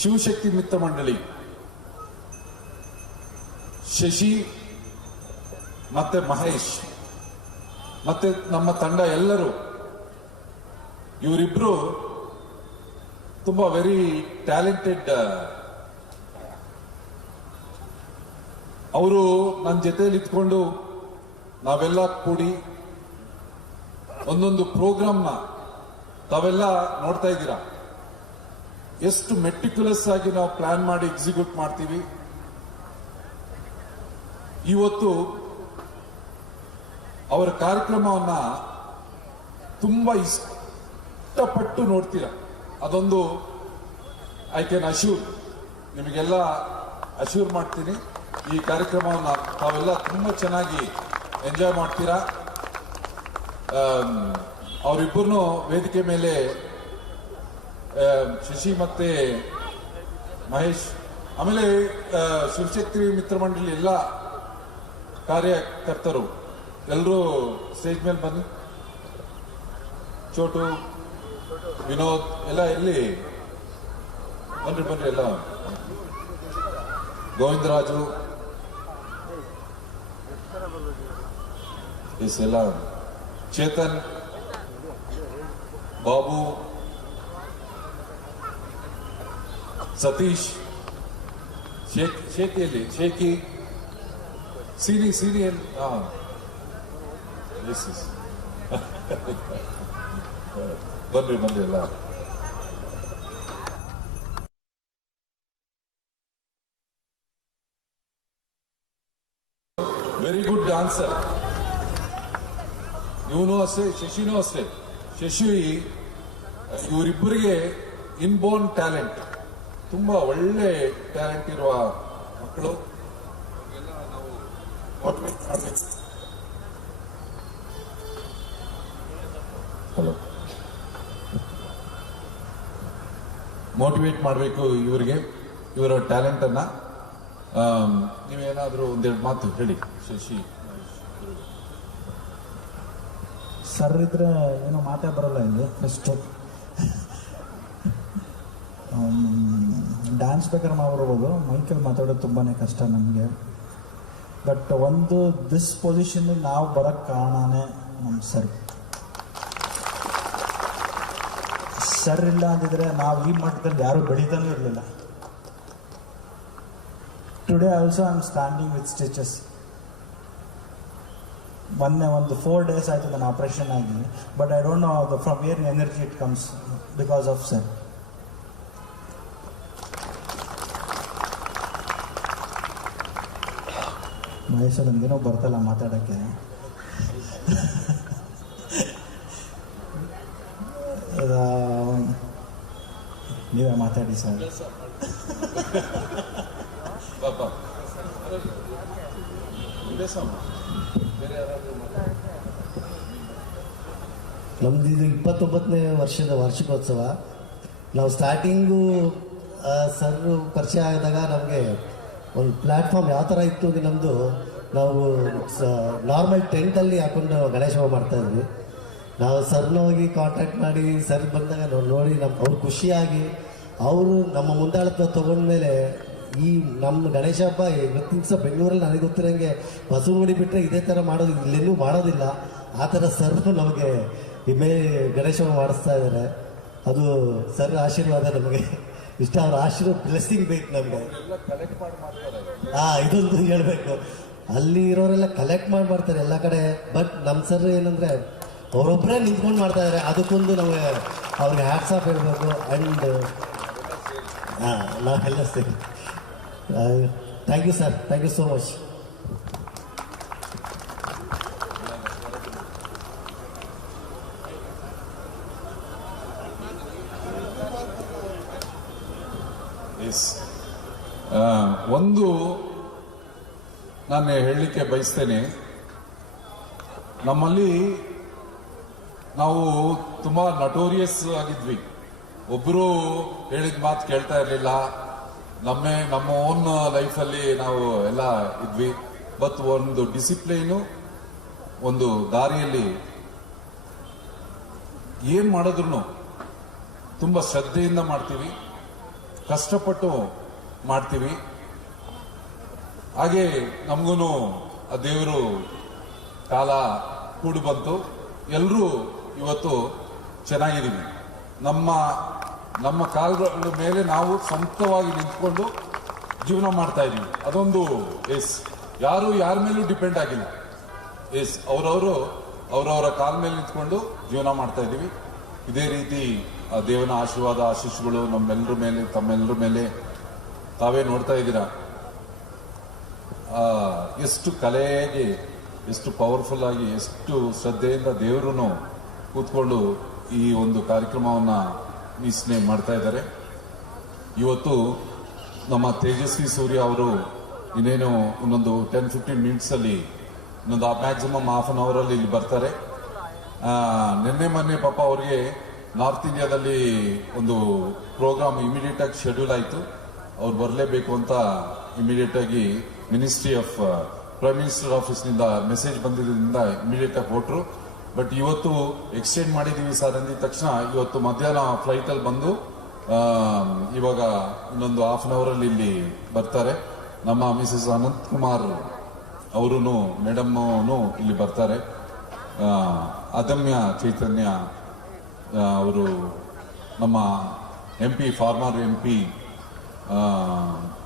ಶಿವಶಕ್ತಿ ಮಿತ್ರ ಮಂಡಳಿ, ಶಶಿ ಮತ್ತೆ ಮಹೇಶ್ ಮತ್ತೆ ನಮ್ಮ ತಂಡ ಎಲ್ಲರೂ, ಇವರಿಬ್ರು ತುಂಬಾ ವೆರಿ ಟ್ಯಾಲೆಂಟೆಡ್. ಅವರು ನನ್ನ ಜೊತೆಯಲ್ಲಿ ಇದ್ಕೊಂಡು ನಾವೆಲ್ಲ ಕೂಡಿ ಒಂದೊಂದು ಪ್ರೋಗ್ರಾಮ್ನ ತಾವೆಲ್ಲ ನೋಡ್ತಾ ಇದ್ದೀರಾ, ಎಷ್ಟು ಮೆಟಿಕ್ಯುಲಸ್ ಆಗಿ ನಾವು ಪ್ಲಾನ್ ಮಾಡಿ ಎಕ್ಸಿಕ್ಯೂಟ್ ಮಾಡ್ತೀವಿ. ಇವತ್ತು ಅವರ ಕಾರ್ಯಕ್ರಮವನ್ನ ತುಂಬಾ ಇಷ್ಟಪಟ್ಟು ನೋಡ್ತೀರಾ. ಅದೊಂದು ಐ ಕ್ಯಾನ್ ಅಶ್ಯೂರ್, ನಿಮಗೆಲ್ಲ ಅಶ್ಯೂರ್ ಮಾಡ್ತೀನಿ, ಈ ಕಾರ್ಯಕ್ರಮವನ್ನ ತಾವೆಲ್ಲ ತುಂಬಾ ಚೆನ್ನಾಗಿ ಎಂಜಾಯ್ ಮಾಡ್ತೀರಾ. ಅವರಿಬ್ಬರನ್ನು ವೇದಿಕೆ ಮೇಲೆ ಶಶಿ ಮತ್ತೆ ಮಹೇಶ್, ಆಮೇಲೆ ಶಿವಶಕ್ತಿ ಮಿತ್ರ ಮಂಡಳಿ ಎಲ್ಲ ಕಾರ್ಯಕರ್ತರು ಎಲ್ಲರೂ ಸ್ಟೇಜ್ ಮೇಲೆ ಬನ್ನಿ. ಚೋಟು, ವಿನೋದ್ ಎಲ್ಲ ಎಲ್ಲಿ ಬನ್ರಿ ಬನ್ರಿ, ಎಲ್ಲ ಗೋವಿಂದರಾಜು ಎಲ್ಲ, ಚೇತನ್, ಬಾಬು, ಸತೀಶ್, ಶೇಖಿಯಲ್ಲಿ ಶೇಖಿ, ಸೀನಿ ಬನ್ರಿ ಬನ್ರಿ ಎಲ್ಲ. Very good dancer. ಇವನು ಅಷ್ಟೇ, ಶಶಿನೂ ಅಷ್ಟೇ. ಶಶಿ ಇವರಿಬ್ಬರಿಗೆ ಇನ್ಬೋರ್ನ್ ಟ್ಯಾಲೆಂಟ್, ತುಂಬಾ ಒಳ್ಳೆ ಟ್ಯಾಲೆಂಟ್ ಇರುವ ಮಕ್ಕಳು. ಹಲೋ, ಮೋಟಿವೇಟ್ ಮಾಡಬೇಕು ಇವರಿಗೆ, ಇವರ ಟ್ಯಾಲೆಂಟ್ ಅನ್ನ. ನೀವೇನಾದ್ರೂ ಒಂದೆರಡು ಮಾತು ಹೇಳಿ ಶಶಿ. ಸರ್ ಇದ್ರೆ ಏನೋ ಮಾತೇ ಬರಲ್ಲ ಇಲ್ಲಿ. ಅಷ್ಟು ಡ್ಯಾನ್ಸ್ ಬೇಕಾದ್ರೆ ಮಾಡ್ಬಿಡ್ಬೋದು, ಮೈಕಲ್ಲಿ ಮಾತಾಡೋದು ತುಂಬಾ ಕಷ್ಟ ನಮಗೆ. ಬಟ್ ಒಂದು ದಿಸ್ ಪೊಸಿಷನ್ ನಾವು ಬರೋಕ್ಕೆ ಕಾರಣನೇ ನಮ್ಮ ಸರ್. ಸರ್ ಇಲ್ಲ ಅಂದಿದ್ರೆ ನಾವು ಈ ಮಟ್ಟದಲ್ಲಿ ಯಾರು ಬೆಳೀತಾನೂ ಇರಲಿಲ್ಲ. Today also I am standing with stitches. ಮೊನ್ನೆ ಒಂದು 4 days ಆಯಿತು ನನ್ನ ಆಪರೇಷನ್ ಆಗಿ. But I don't know from where energy it comes because of sir. Mahesh, ನನಗೇನೋ ಬರ್ತಲ್ಲ ಮಾತಾಡೋಕ್ಕೆ. ನೀವೇ ಮಾತಾಡಿ ಸರ್. ನಮ್ದು ಇದು 29ನೇ ವರ್ಷದ ವಾರ್ಷಿಕೋತ್ಸವ. ನಾವು ಸ್ಟಾರ್ಟಿಂಗು ಸರ್ ಪರಿಚಯ ಆದಾಗ ನಮಗೆ ಒಂದು ಪ್ಲ್ಯಾಟ್ಫಾರ್ಮ್ ಯಾವ ಥರ ಇತ್ತು ಅಂದರೆ, ನಮ್ಮದು ನಾವು ನಾರ್ಮಲ್ ಟೆಂಟಲ್ಲಿ ಹಾಕೊಂಡು ಗಣೇಶ ಹಬ್ಬ ಮಾಡ್ತಾಯಿದ್ವಿ. ನಾವು ಸರ್ನ ಹೋಗಿ ಕಾಂಟ್ಯಾಕ್ಟ್ ಮಾಡಿ ಸರ್ ಬಂದಾಗ ನಾವು ನೋಡಿ ಅವ್ರು ಖುಷಿಯಾಗಿ ಅವರು ನಮ್ಮ ಮುಂದಾಳತ್ವ ತೊಗೊಂಡ್ಮೇಲೆ ಈ ನಮ್ಮ ಗಣೇಶ ಹಬ್ಬ ಇವತ್ತಿನ ದಿವಸ ಬೆಂಗಳೂರಲ್ಲಿ ನನಗೆ ಗೊತ್ತಿರೋಂಗೆ ಬಸವನಗುಡಿ ಬಿಟ್ಟರೆ ಇದೇ ಥರ ಮಾಡೋದು ಇಲ್ಲೆಲ್ಲೂ ಮಾಡೋದಿಲ್ಲ. ಆ ಥರ ಸರ್ ನಮಗೆ ಗಣೇಶ ಹಬ್ಬ ಮಾಡಿಸ್ತಾ ಇದ್ದಾರೆ. ಅದು ಸರ್ ಆಶೀರ್ವಾದ ನಮಗೆ ಇಷ್ಟ. ಅವ್ರ ಆಶೀರ್ವಾದ ಬ್ಲೆಸ್ಸಿಂಗ್ ಬೇಕು ನಮಗೆ. ಇದೊಂದು ಹೇಳಬೇಕು, ಅಲ್ಲಿ ಇರೋರೆಲ್ಲ ಕಲೆಕ್ಟ್ ಮಾಡ್ತಾರೆ ಎಲ್ಲ ಕಡೆ. ಬಟ್ ನಮ್ಮ ಸರ್ ಏನಂದರೆ ಅವರೊಬ್ಬರೇ ನಿಂತ್ಕೊಂಡು ಮಾಡ್ತಾ ಇದ್ದಾರೆ. ಅದಕ್ಕೊಂದು ನಮಗೆ ಅವ್ರಿಗೆ ಹ್ಯಾಟ್ಸ್ ಆಫ್ ಹೇಳಬೇಕು. ಆ್ಯಂಡ್ ನಾವೆಲ್ಲ ಸೇರಿ thank you sir, thank you so much. ಒಂದು ನಾನು ಹೇಳಲಿಕ್ಕೆ ಬಯಸ್ತೇನೆ, ನಮ್ಮಲ್ಲಿ ನಾವು ತುಂಬಾ ನಟೋರಿಯಸ್ ಆಗಿದ್ವಿ. ಒಬ್ಬರು ಹೇಳಿದ ಮಾತು ಕೇಳ್ತಾ ಇರಲಿಲ್ಲ. ನಮ್ಮ ಓನ್ ಲೈಫಲ್ಲಿ ನಾವು ಎಲ್ಲ ಇದ್ವಿ. ಬಟ್ ಒಂದು ಡಿಸಿಪ್ಲೈನು, ಒಂದು ದಾರಿಯಲ್ಲಿ ಏನ್ ಮಾಡಿದ್ರು ತುಂಬಾ ಶ್ರದ್ಧೆಯಿಂದ ಮಾಡ್ತೀವಿ. ಕಷ್ಟಪಟ್ಟು ಮಾಡ್ತೀವಿ. ಹಾಗೆ ನಮಗೂ ಆ ದೇವರು ಕಾಲ ಕೂಡು ಬಂತು. ಎಲ್ಲರೂ ಇವತ್ತು ಚೆನ್ನಾಗಿದ್ದೀವಿ. ನಮ್ಮ ಕಾಲುಗಳ ಮೇಲೆ ನಾವು ಸ್ವಂತವಾಗಿ ನಿಂತ್ಕೊಂಡು ಜೀವನ ಮಾಡ್ತಾ ಇದೀವಿ. ಅದೊಂದು ಯಾರು ಯಾರ ಮೇಲೂ ಡಿಪೆಂಡ್ ಆಗಿಲ್ಲ. ಅವರವರ ಕಾಲ ಮೇಲೆ ನಿಂತ್ಕೊಂಡು ಜೀವನ ಮಾಡ್ತಾ ಇದೀವಿ. ಇದೇ ರೀತಿ ಆ ದೇವನ ಆಶೀರ್ವಾದ ಆಶೀಸ್ಸುಗಳು ನಮ್ಮೆಲ್ಲರ ಮೇಲೆ, ತಮ್ಮೆಲ್ಲರ ಮೇಲೆ ತಾವೇ ನೋಡ್ತಾ ಇದ್ದೀರಾ. ಎಷ್ಟು ಕಲೆಗೆ, ಎಷ್ಟು ಪವರ್ಫುಲ್ ಆಗಿ, ಎಷ್ಟು ಶ್ರದ್ಧೆಯಿಂದ ದೇವರೂ ಕೂತ್ಕೊಂಡು ಈ ಒಂದು ಕಾರ್ಯಕ್ರಮವನ್ನ ವೀಕ್ಷಣೆ ಮಾಡ್ತಾ ಇದ್ದಾರೆ. ಇವತ್ತು ನಮ್ಮ ತೇಜಸ್ವಿ ಸೂರ್ಯ ಅವರು ಇನ್ನೇನು ಇನ್ನೊಂದು 10-15 ಮಿನಿಟ್ಸ್ ಅಲ್ಲಿ, ಇನ್ನೊಂದು ಮ್ಯಾಕ್ಸಿಮಮ್ ಹಾಫ್ ಅನ್ ಅವರ್ ಅಲ್ಲಿ ಇಲ್ಲಿ ಬರ್ತಾರೆ. ನಿನ್ನೆ ಮೊನ್ನೆ ಪಾಪ ಅವ್ರಿಗೆ ನಾರ್ತ್ ಇಂಡಿಯಾದಲ್ಲಿ ಒಂದು ಪ್ರೋಗ್ರಾಮ್ ಇಮಿಡಿಯೇಟ್ ಆಗಿ ಶೆಡ್ಯೂಲ್ ಆಯಿತು. ಅವ್ರು ಬರಲೇಬೇಕು ಅಂತ ಇಮಿಡಿಯೇಟ್ ಆಗಿ ಮಿನಿಸ್ಟ್ರಿ ಆಫ್ ಪ್ರೈಮ್ ಮಿನಿಸ್ಟರ್ ಆಫೀಸ್ನಿಂದ ಮೆಸೇಜ್ ಬಂದಿದ್ದರಿಂದ ಇಮಿಡಿಯೇಟ್ ಆಗಿ ಹೊರಟ್ರು. ಬಟ್ ಇವತ್ತು ಎಕ್ಸ್ಟೆಂಡ್ ಮಾಡಿದೀವಿ ಸರ್ ಅಂದಿದ ತಕ್ಷಣ ಇವತ್ತು ಮಧ್ಯಾಹ್ನ ಫ್ಲೈಟ್ ಅಲ್ಲಿ ಬಂದು ಇವಾಗ ಇನ್ನೊಂದು ಹಾಫ್ ಅನ್ ಅವರ್ ಅಲ್ಲಿ ಇಲ್ಲಿ ಬರ್ತಾರೆ. ನಮ್ಮ ಮಿಸಸ್ ಅನಂತ್ ಕುಮಾರ್ ಅವರು ಮೇಡಮ್ ಇಲ್ಲಿ ಬರ್ತಾರೆ. ಅದಮ್ಯ ಚೈತನ್ಯ ಅವರು ನಮ್ಮ MP, ಫಾರ್ಮರ್ MP,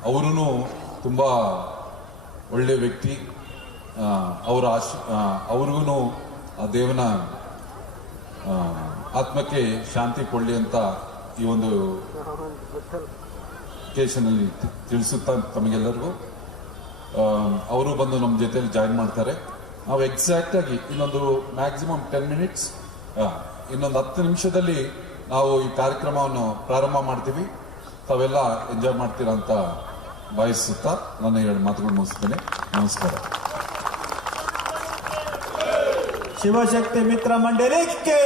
ಅವರೂ ತುಂಬಾ ಒಳ್ಳೆ ವ್ಯಕ್ತಿ. ಅವ್ರಿಗೂ ಆ ದೇವನ ಆತ್ಮಕ್ಕೆ ಶಾಂತಿ ಕೊಡ್ಲಿ ಅಂತ ಈ ಒಂದು ಕೇಶನಲ್ಲಿ ತಿಳಿಸುತ್ತಾ ತಮಗೆಲ್ಲರಿಗೂ ಅವರು ಬಂದು ನಮ್ಮ ಜೊತೆಲಿ ಜಾಯಿನ್ ಮಾಡ್ತಾರೆ. ನಾವು ಎಕ್ಸಾಕ್ಟ್ ಆಗಿ ಇನ್ನೊಂದು ಮ್ಯಾಕ್ಸಿಮಮ್ 10 ಮಿನಿಟ್ಸ್, ಇನ್ನೊಂದು 10 ನಿಮಿಷದಲ್ಲಿ ನಾವು ಈ ಕಾರ್ಯಕ್ರಮವನ್ನು ಪ್ರಾರಂಭ ಮಾಡ್ತೀವಿ. ತಾವೆಲ್ಲ ಎಂಜಾಯ್ ಮಾಡ್ತೀರಾ ಅಂತ ಭಾವಿಸುತ್ತಾ ನನ್ನ 2 ಮಾತುಗಳು ಮುಗಿಸ್ತೇನೆ. ನಮಸ್ಕಾರ. ಶಿವಶಕ್ತಿ ಮಿತ್ರ ಮಂಡಳಿಗೆ